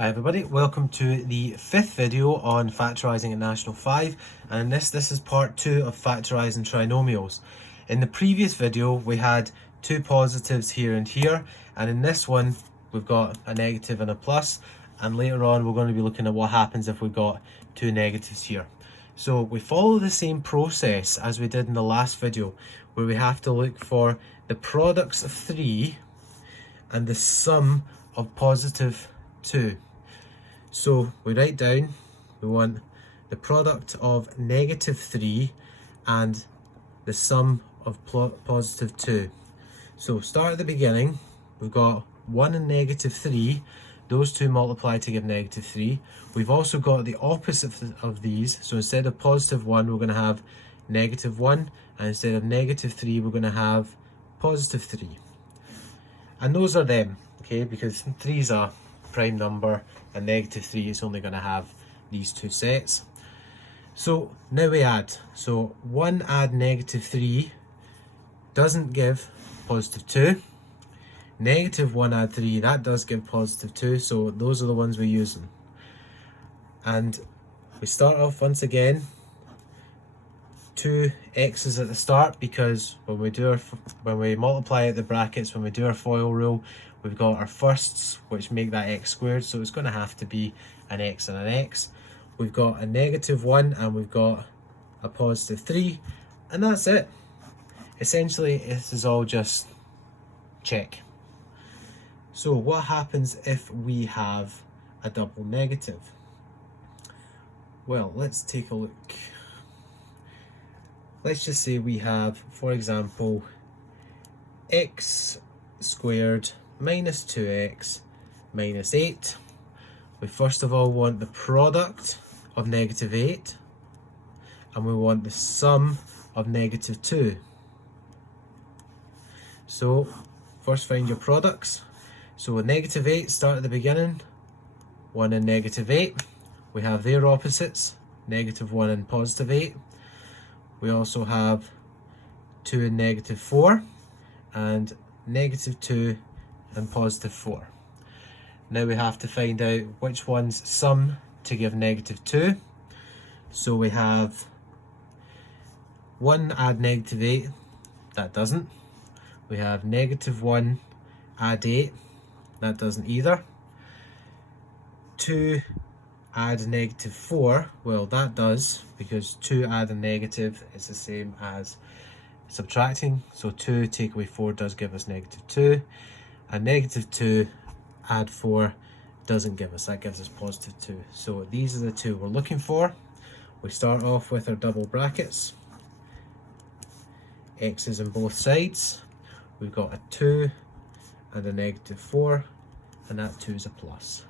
Hi everybody, welcome to the fifth video on factorising at National 5, and this is part 2 of factorising trinomials. In the previous video we had two positives here and here, and in this one we've got a negative and a plus, and later on we're going to be looking at what happens if we've got two negatives here. So we follow the same process as we did in the last video, where we have to look for the products of 3 and the sum of positive 2. So we write down, we want the product of negative 3 and the sum of positive 2. So start at the beginning, we've got 1 and negative 3, those two multiply to give negative 3. We've also got the opposite of these, so instead of positive 1 we're going to have negative 1, and instead of negative 3 we're going to have positive 3. And those are them, okay, because 3 is a prime number and negative 3 is only going to have these two sets. So now we add. So 1 add negative 3 doesn't give positive 2. Negative 1 add 3, that does give positive 2, so those are the ones we're using. And we start off once again, 2 x's at the start, because when we multiply out the brackets, when we do our FOIL rule, we've got our firsts which make that x squared, so it's going to have to be an x and an x. We've got a negative 1 and we've got a positive 3, and that's it. Essentially this is all just check. So what happens if we have a double negative? Well, let's take a look. Let's just say we have, for example, x squared minus 2x minus 8. We first of all want the product of negative 8, and we want the sum of negative 2. So first find your products. So with negative 8, start at the beginning, 1 and negative 8. We have their opposites, negative 1 and positive 8. We also have 2 and negative 4, and negative 2 and positive 4. Now we have to find out which ones sum to give negative 2. So we have 1 add negative 8, that doesn't. We have negative 1 add 8, that doesn't either. 2 add negative 4, well that does, because 2 add a negative is the same as subtracting, so 2 take away 4 does give us negative 2, and negative 2 add 4 doesn't give us, that gives us positive 2. So these are the two we're looking for. We start off with our double brackets, x's on both sides. We've got a 2 and a negative 4, and that 2 is a plus.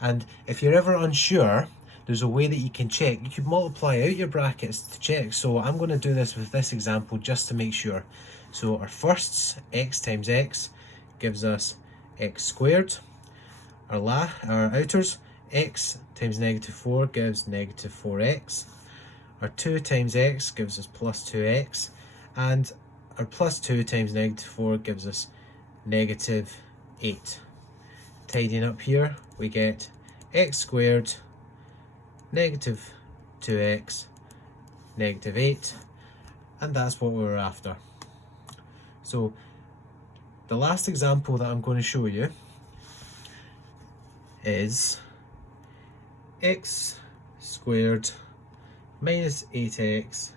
And if you're ever unsure, there's a way that you can check. You could multiply out your brackets to check. So I'm going to do this with this example just to make sure. So our firsts, x times x, gives us x squared. Our outers, x times negative 4 gives negative 4x. Our 2 times x gives us plus 2x. And our plus 2 times negative 4 gives us negative 8. Tidying up here, we get x squared, negative 2x, negative 8, and that's what we were after. So the last example that I'm going to show you is x squared minus 8x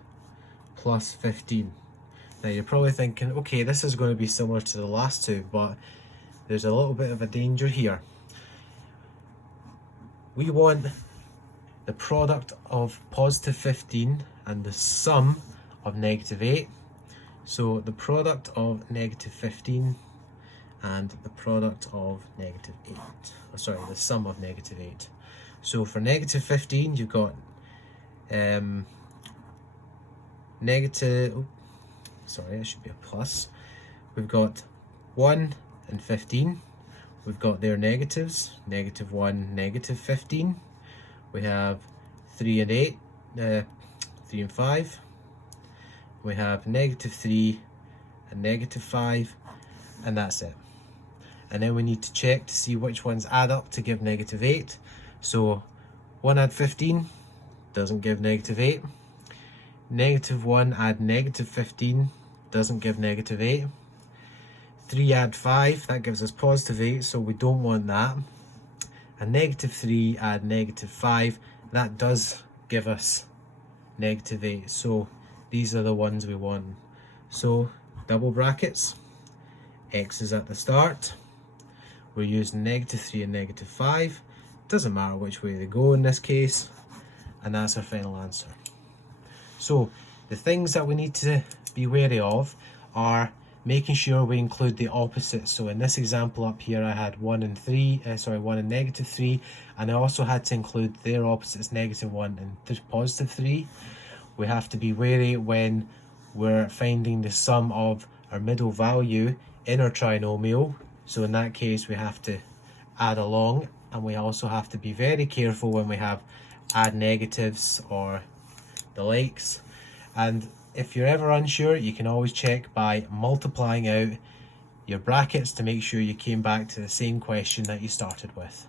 plus 15. Now you're probably thinking, okay, this is going to be similar to the last two, but there's a little bit of a danger here. We want the product of positive 15 and the sum of negative 8. So the product of negative 15 and the product of negative 8. Oh, sorry, the sum of negative 8. So for negative 15, you've got negative, sorry, it should be a plus. We've got 1 and 15. We've got their negatives, negative 1, negative 15. We have 3 and 8, 3 and 5. We have negative 3 and negative 5, and that's it. and then we need to check to see which ones add up to give negative 8. So 1 add 15 doesn't give negative 8. Negative 1 add negative 15 doesn't give negative 8. 3 add 5, that gives us positive 8, so we don't want that. And negative 3 add negative 5, that does give us negative 8, so these are the ones we want. So double brackets, x is at the start, we're using negative 3 and negative 5, doesn't matter which way they go in this case, and that's our final answer. So the things that we need to be wary of are making sure we include the opposites. So in this example up here I had 1 and negative 3, and I also had to include their opposites, negative 1 and positive 3. We have to be wary when we're finding the sum of our middle value in our trinomial. So in that case we have to add along, and we also have to be very careful when we have add negatives or the likes. And if you're ever unsure, you can always check by multiplying out your brackets to make sure you came back to the same question that you started with.